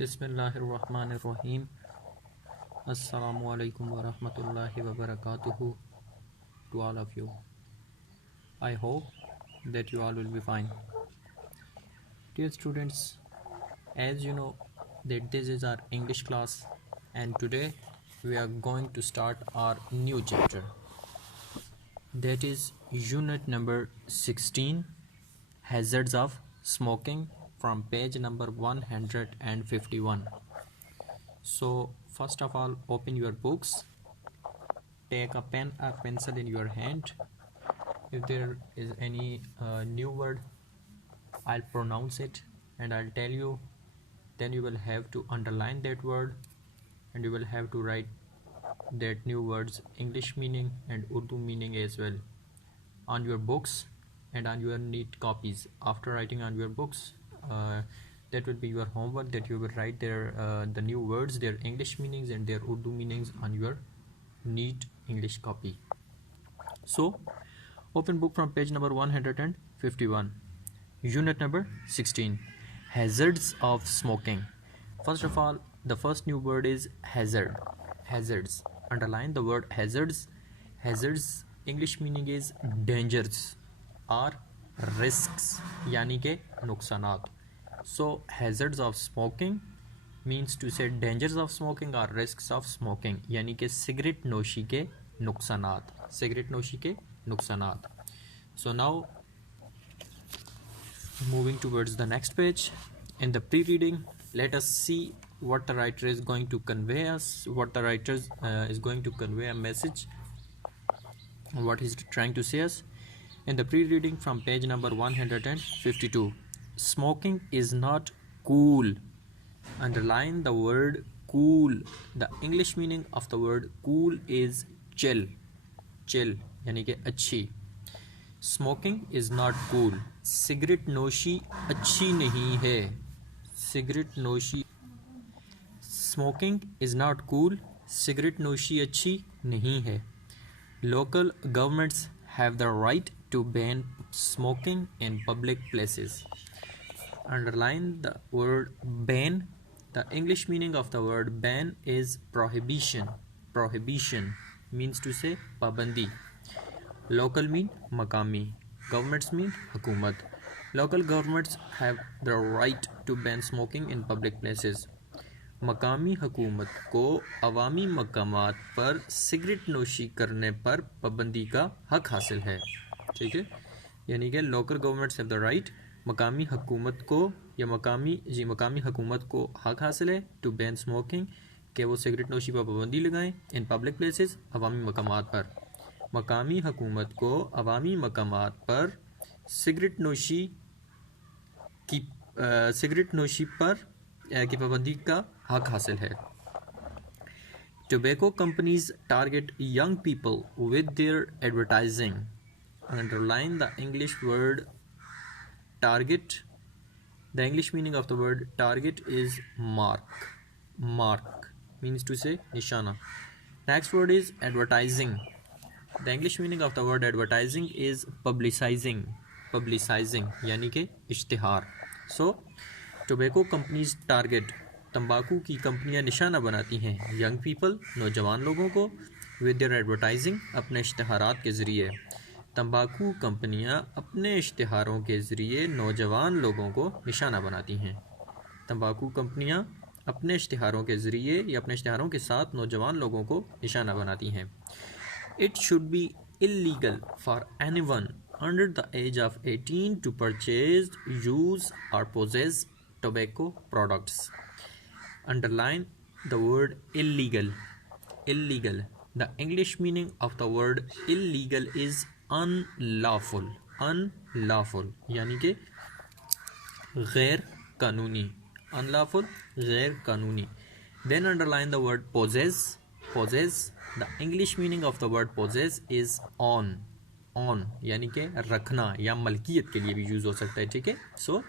बिस्मिल्लाहिर्रहमानिर्रहीम। अस्सलामुअलैकुम वरहमतुल्लाहि वबरकातुहू to all of you. I hope that you all will be fine. Dear students, as you know that this is our English class and today we are going to start our new chapter. That is unit number 16, Hazards of Smoking, from page number 151. So first of all, open your books, take a pen or pencil in your hand. If there is any new word, I'll pronounce it and I'll tell you. Then you will have to underline that word and you will have to write that new word's English meaning and Urdu meaning as well on your books and on your neat copies. After writing on your books, that will be your homework, that you will write the new words, their English meanings and their Urdu meanings on your neat English copy. So open book from page number 151, unit number 16, Hazards of Smoking. First of all, the first new word is hazard. Hazards. Underline the word hazards. Hazards English meaning is dangers or risks, यानी के नुकसानात. So hazards of smoking means to say dangers of smoking or risks of smoking, यानी के cigarette नोशी के नुकसानात. Cigarette नोशी के नुकसानात. So now moving towards the next page. In the pre-reading, let us see what the writer is going to convey us, what the writer is going to convey a message, what he's trying to say us. In the pre-reading from page number 152, smoking is not cool. Underline the word cool. The English meaning of the word cool is chill. Chill यानी कि अच्छी. Smoking is not cool. Cigarette नोशी अच्छी नहीं है. Cigarette नोशी. Smoking is not cool. Cigarette नोशी अच्छी नहीं है. Local governments have the right to ban smoking in public places. Underline the word ban. The English meaning of the word ban is prohibition. Prohibition means to say pabandi. Local mean makami. Governments mean hukumat. Local governments have the right to ban smoking in public places. मकामी हुकूमत को अवामी मकामात पर cigarette नोशी करने पर पाबंदी का हक हासिल है. ठीक है, यानी कि local governments have the right, मकामी हुकूमत को या मकामी हुकूमत को हक हासिल है टू बैन स्मोकिंग, कि वो सिगरेट नोशी पर पाबंदी लगाएं इन पब्लिक प्लेसेस, अवामी मकामात पर. मकामी हुकूमत को अवामी मकामात पर सिगरेट नोशी पर की पाबंदी का हक हासिल है. Tobacco companies target young people with their advertising. Underline the English word target. The English meaning of the word target is mark. Mark means to say nishana. Next word is advertising. The English meaning of the word advertising is publicizing. Publicizing यानी कि इश्तिहार. So tobacco companies target, तंबाकू की कंपनियां निशाना बनाती हैं young people, नौजवान लोगों को, विद देयर एडवर्टाइजिंग, अपने इश्तिहारात के ज़रिए. तंबाकू कंपनियां अपने इश्तिहारों के ज़रिए नौजवान लोगों को निशाना बनाती हैं. तंबाकू कंपनियां अपने इश्तिहारों के ज़रिए या अपने इश्तिहारों के साथ नौजवान लोगों को निशाना बनाती हैं. It should be illegal for anyone under the age of 18 to purchase, use or possess tobacco products. Underline the word illegal. Illegal. The English meaning of the word illegal is unlawful. Unlawful यानी कि गैर कानूनी. Unlawful, गैर कानूनी. Then underline the word possess. Possess. The English meaning of the word possess is on. On यानी कि रखना या मलकियत के लिए भी यूज़ हो सकता है. ठीक है. So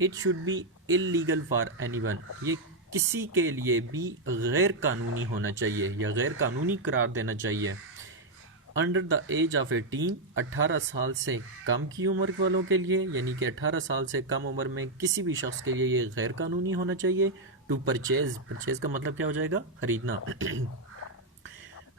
it should be illegal for anyone. ये किसी के लिए भी गैर कानूनी होना चाहिए या गैर कानूनी करार देना चाहिए. अंडर द एज ऑफ 18, 18 साल से कम की उम्र वालों के लिए, यानी कि 18 साल से कम उम्र में किसी भी शख्स के लिए ये गैर कानूनी होना चाहिए। टू परचेज़, परचेज़ का मतलब क्या हो जाएगा? ख़रीदना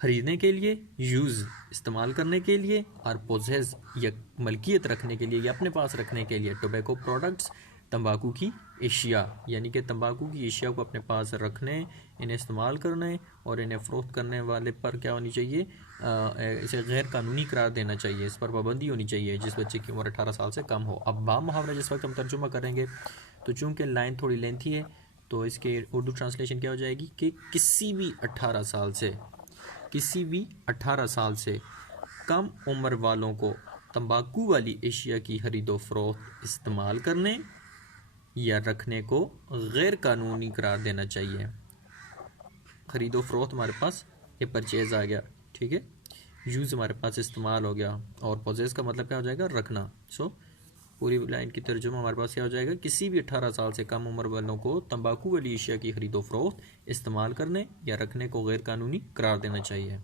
ख़रीदने के लिए, यूज़ इस्तेमाल करने के लिए, और पोजेस या मलकियत रखने के लिए या अपने पास रखने के लिए। टोबैको प्रोडक्ट्स, तंबाकू की एशिया, यानी कि तंबाकू की एशिया को अपने पास रखने, इन्हें इस्तेमाल करने और इन्हें फ़रोख्त करने वाले पर क्या होनी चाहिए? इसे गैर कानूनी करार देना चाहिए, इस पर पाबंदी होनी चाहिए जिस बच्चे की उम्र 18 साल से कम हो। अब बाम मुहावरा जिस वक्त हम तर्जुमा करेंगे तो चूँकि लाइन थोड़ी लेंथी है तो इसके उर्दू ट्रांसलेशन क्या हो जाएगी कि किसी भी 18 साल से, किसी भी 18 साल से कम उम्र वालों को तंबाकू वाली एशिया की खरीदो फरोख्त, इस्तेमाल करने या रखने को गैर कानूनी करार देना चाहिए। ख़रीदो फरोख्त हमारे पास ये परचेज़ आ गया, ठीक है। यूज़ हमारे पास इस्तेमाल हो गया, और पोजेस का मतलब क्या हो जाएगा? रखना। सो पूरी लाइन की तर्जुमा हमारे पास क्या हो जाएगा? किसी भी 18 साल से कम उम्र वालों को तंबाकू वाली एशिया की खरीदो फरोख्त, इस्तेमाल करने या रखने को गैर कानूनी करार देना चाहिए।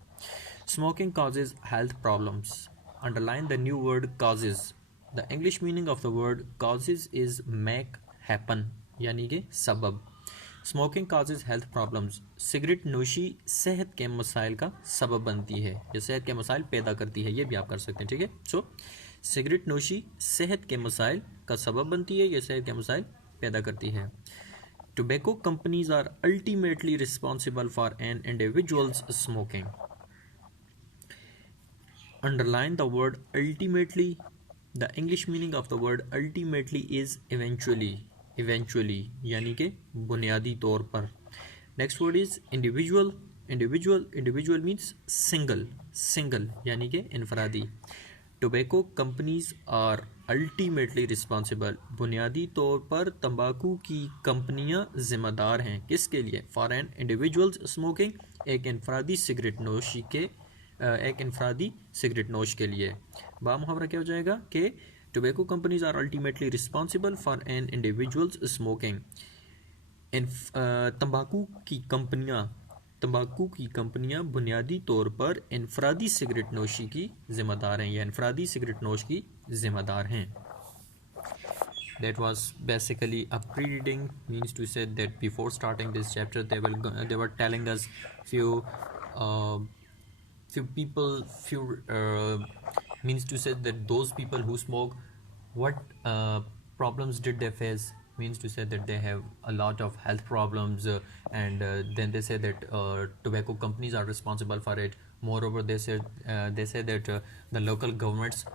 Smoking causes health problems. Underline the new word causes. The English meaning of the word causes is make happen, यानी कि सबब। Smoking causes health problems. Cigarette नोशी सेहत के मसाइल का सबब बनती है या सेहत के मसाइल पैदा करती है, ये भी आप कर सकते हैं, ठीक है। सो सिगरेट नोशी सेहत के मसाइल का सबब बनती है या सेहत के मसाइल पैदा करती है। Tobacco companies are ultimately responsible for an individual's smoking. Underline the word ultimately. The English meaning of the word ultimately is eventually. Eventually यानी कि बुनियादी तौर पर। Next word is individual. Individual means single. Single यानी कि इनफरादी। Tobacco companies are ultimately responsible. बुनियादी तौर पर तंबाकू की कंपनियां जिम्मेदार हैं किसके लिए? For an individual's smoking, एक इनफरादी सिगरेट नोशी के एक इनफरादी सिगरेट नोश के लिए। बा मुहावरा क्या हो जाएगा कि tobacco companies are ultimately responsible for an individuals smoking. तंबाकू की कंपनियां बुनियादी तौर पर इनफरादी सिगरेट नोशी की जिम्मेदार हैं या इनफरादी सिगरेट नोश की जिम्मेदार हैं। That was basically a pre-reading, means to say that before starting this chapter they were telling us few means to say that those people who smoke, what problems did they face, means to say that they have a lot of health problems, and then they say that tobacco companies are responsible for it. Moreover, they say that the local governments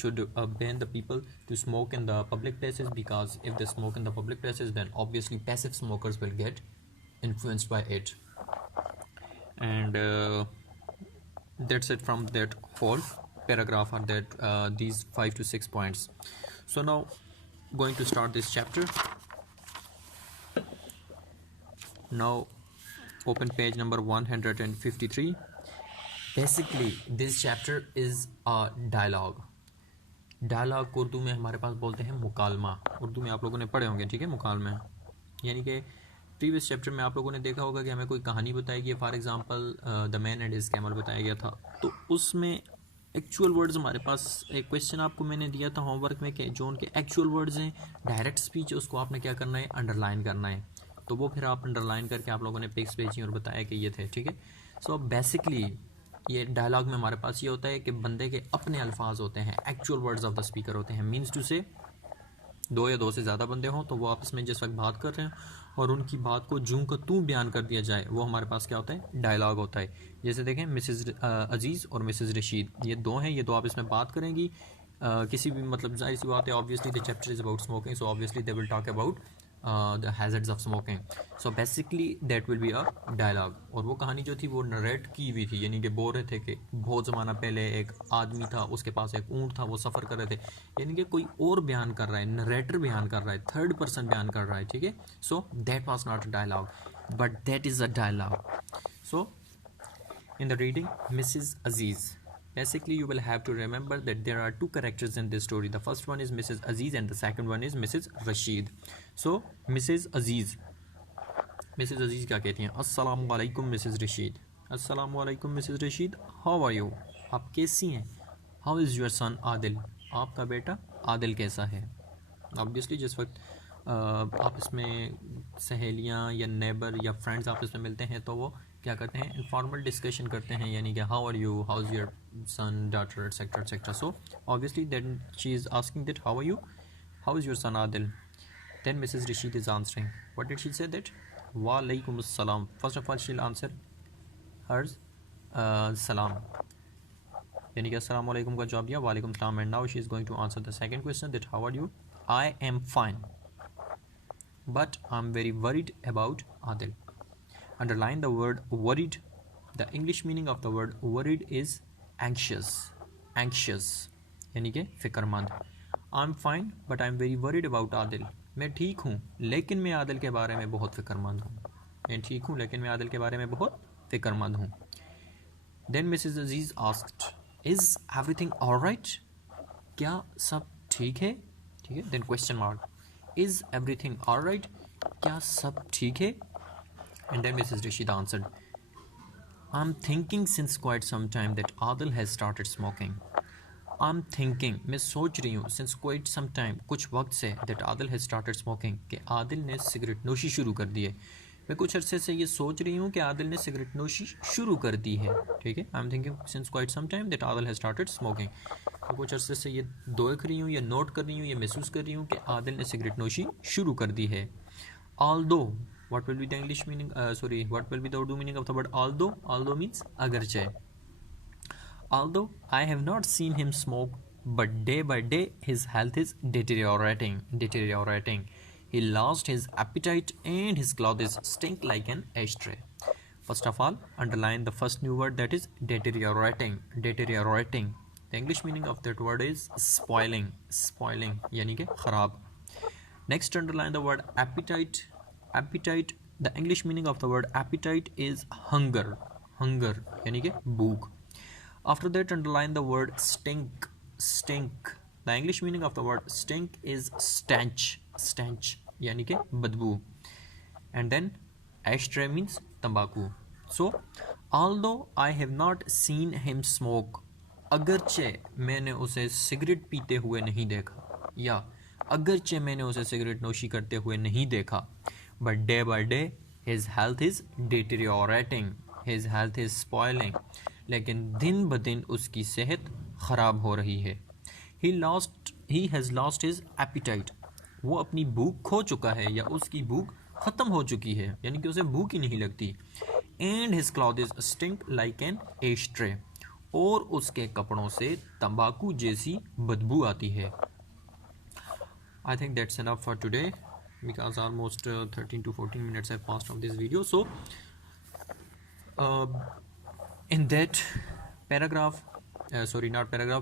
should ban the people to smoke in the public places, because if they smoke in the public places, then obviously passive smokers will get influenced by it. And that's it from that whole paragraph, or that these 5 to 6 points. So now going to start this chapter. Now open page number 153. Basically this chapter is a dialogue. Dialogue को उर्दू में हमारे पास बोलते हैं मुकालमा। उर्दू में आप लोगों ने पढ़े होंगे, ठीक है, मुकालमा, यानी कि प्रीवियस चैप्टर में आप लोगों ने देखा होगा कि हमें कोई कहानी बताई गई, for example the man and his camel बताया गया था, तो उसमें एक्चुअल वर्ड्स हमारे पास, एक क्वेश्चन आपको मैंने दिया था होमवर्क में कि जो उनके एक्चुअल वर्ड्स हैं, डायरेक्ट स्पीच है, उसको आपने क्या करना है? अंडरलाइन करना है। तो वो फिर आप अंडरलाइन करके आप लोगों ने पिक्स भेजी और बताया कि ये थे, ठीक है। सो बेसिकली ये डायलॉग में हमारे पास ये होता है कि बंदे के अपने अल्फाज होते हैं, actual words of the speaker होते हैं। मीन्स टू से दो या दो से ज़्यादा बंदे हों तो वो आपस में जिस वक्त बात कर रहे हैं और उनकी बात को जूं का तू बयान कर दिया जाए, वो हमारे पास क्या होता है? डायलॉग होता है। जैसे देखें मिसेज़ अजीज़ और मिसेज़ रशीद, ये दो हैं, ये दो आप इसमें बात करेंगी किसी भी, मतलब जाहिर सी बात है, obviously the chapter is about smoking, so obviously they will talk about the hazards of smoking. So basically that will be a dialogue. और वो कहानी जो थी वो नरेट की हुई थी, यानी कि बोल रहे थे कि बहुत ज़माना पहले एक आदमी था, उसके पास एक ऊँट था, वो सफ़र कर रहे थे, यानी कि कोई और बयान कर रहा है, नरेटर बयान कर रहा है, थर्ड पर्सन बयान कर रहा है, ठीक है। So that was not a dialogue but that is a dialogue. सो in the reading, Mrs. Aziz. Basically, you will have to remember that there are two characters in this story. The first one is Mrs. Aziz and the second one is Mrs. Rashid. So, Mrs. Aziz क्या कहती हैं? अस्सलामुअलैकुम Mrs. Rashid. अस्सलाम वालेकुम Mrs Rashid, how are you? आप कैसी हैं? How is your son Adil? आपका बेटा आदिल कैसा है? ऑब्वियसली जिस वक्त आप इसमें सहेलियाँ या नेबर या फ्रेंड्स आपस में मिलते हैं तो वो क्या करते हैं, इनफॉर्मल डिस्कशन करते हैं, यानी कि how are you, how is your son, daughter, etcetera etcetera. So obviously then she is asking that how are you, how is your son Adil. Then Mrs. Rashid is answering. What did she say? That Walaikum Assalam. First of all, she'll answer hers salam. यानी कि अस्सलाम वालेकुम का जवाब दिया, वालेकुम सलाम. And now she is going to answer the second question that how are you. I am fine but I am very worried about Adil. Underline the word worried. The English meaning of the word worried is anxious. Anxious यानी कि फिक्रमंद. I'm fine but I'm very worried about Adil. मैं ठीक हूँ लेकिन मैं आदिल के बारे में बहुत फिक्रमंद हूँ. मैं ठीक हूँ लेकिन मैं आदिल के बारे में बहुत फिक्रमंद हूँ. Then Mrs. Aziz asked, Is everything alright? क्या सब ठीक है? ठीक है. Then question mark. Is everything alright? क्या सब ठीक है? And then Mrs. Rashid answered, I'm thinking since quite some time that Adil has started smoking. I'm thinking, मैं सोच रही हूँ, since quite some time, कुछ वक्त से, that Adil has started smoking, कि आदिल ने सिगरेट नोशी शुरू कर दी है. मैं कुछ अरसे से ये सोच रही हूँ कि आदिल ने सिगरेट नोशी शुरू कर दी है. ठीक है. I'm thinking since quite some time that Adil has started smoking. मैं कुछ अरसे से ये देख रही हूँ या नोट कर रही हूँ या महसूस कर रही हूँ कि आदिल ने सिगरेट नोशी शुरू कर दी है. Although, what will be the English meaning? What will be the Urdu meaning of the word although? Although means agarche. Although I have not seen him smoke, but day by day his health is deteriorating. Deteriorating. He lost his appetite and his clothes stink like an ashtray. First of all, underline the first new word, that is deteriorating. Deteriorating. The English meaning of that word is spoiling. Spoiling यानी कि खराब. Next, underline the word appetite. Appetite. The English meaning of the word appetite is hunger. Hunger यानी कि भूख. After that, underline the word stink. Stink. The English meaning of the word stink is stench. Stench यानी कि बदबू. And then ashtray means तंबाकू. So, although I have not seen him smoke, अगरचे मैंने उसे सिगरेट पीते हुए नहीं देखा, या अगरचे मैंने उसे सिगरेट नोशी करते हुए नहीं देखा, but day by day his health is deteriorating. His health is spoiling. लेकिन दिन ब दिन उसकी सेहत ख़राब हो रही है. He has lost his appetite. वो अपनी भूख खो चुका है या उसकी भूख ख़त्म हो चुकी है, यानी कि उसे भूख ही नहीं लगती. And his clothes stink like an ashtray. और उसके कपड़ों से तंबाकू जैसी बदबू आती है. I think that's enough for today because almost 13 to 14 minutes have passed of this video. So in that paragraph,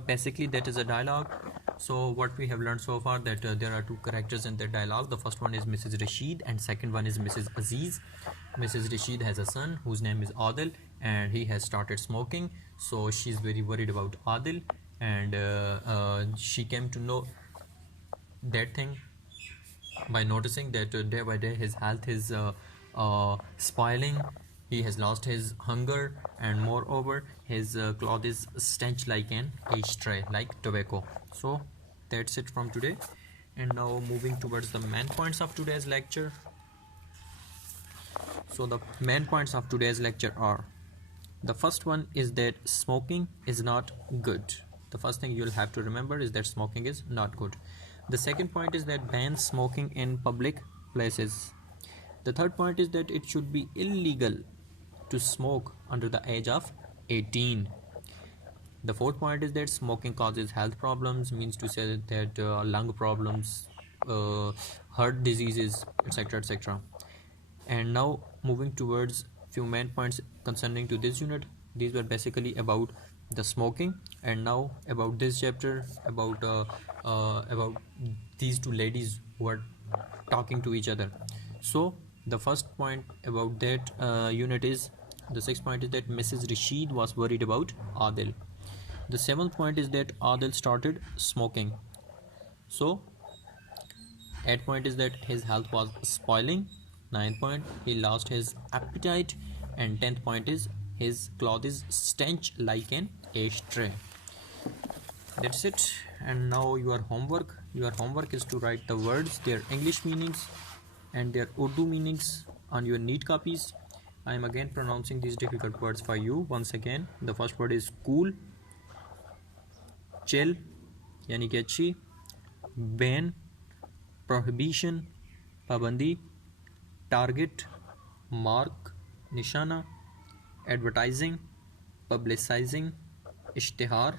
basically that is a dialogue. So what we have learned so far, that there are two characters in that dialogue. The first one is Mrs. Rashid and second one is Mrs. Aziz. Mrs. Rashid has a son whose name is Adil and he has started smoking, so she's very worried about Adil, and she came to know that thing by noticing that day by day his health is spoiling. He has lost his hunger, and moreover his clothes stench like an ashtray, like tobacco. So that's it from today, and now moving towards the main points of today's lecture. So the main points of today's lecture are: the first one is that smoking is not good. The first thing you'll have to remember is that smoking is not good. The second point is that ban smoking in public places. The third point is that it should be illegal to smoke under the age of 18. The fourth point is that smoking causes health problems, means to say that lung problems, heart diseases, etc, etc. And now moving towards few main points concerning to this unit. These were basically about the smoking, and now about this chapter, about these two ladies who are talking to each other. So the first point about that unit is, the sixth point is that Mrs. Rashid was worried about Adil. The seventh point is that Adil started smoking. So eighth point is that his health was spoiling. Ninth point, he lost his appetite. And 10th point is his clothes stench like an ashtray. That's it. And now your homework is to write the words, their English meanings and their Urdu meanings on your neat copies. I am again pronouncing these difficult words for you once again. The first word is cool, chill यानी कि अच्छी, ban, prohibition, पाबंदी, target, mark, निशाना, advertising, publicizing, इश्तिहार,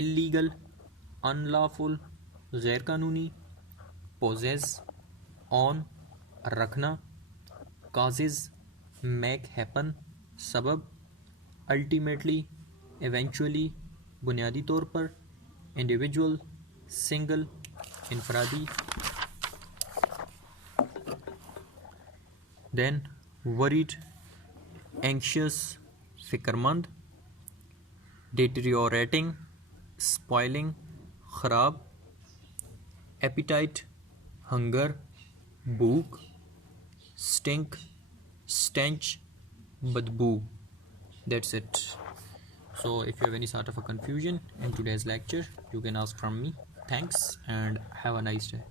illegal, unlawful, गैर कानूनी, possess, on, रखना, causes, make happen, सबब, ultimately, eventually, बुनियादी तौर पर, individual, single, इनफरादी, then worried, anxious, फिक्रमंद, deteriorating, spoiling, खराब, appetite, hunger, भूख, stink, stench, badboo. That's it. So if you have any sort of a confusion in today's lecture, you can ask from me. Thanks and have a nice day.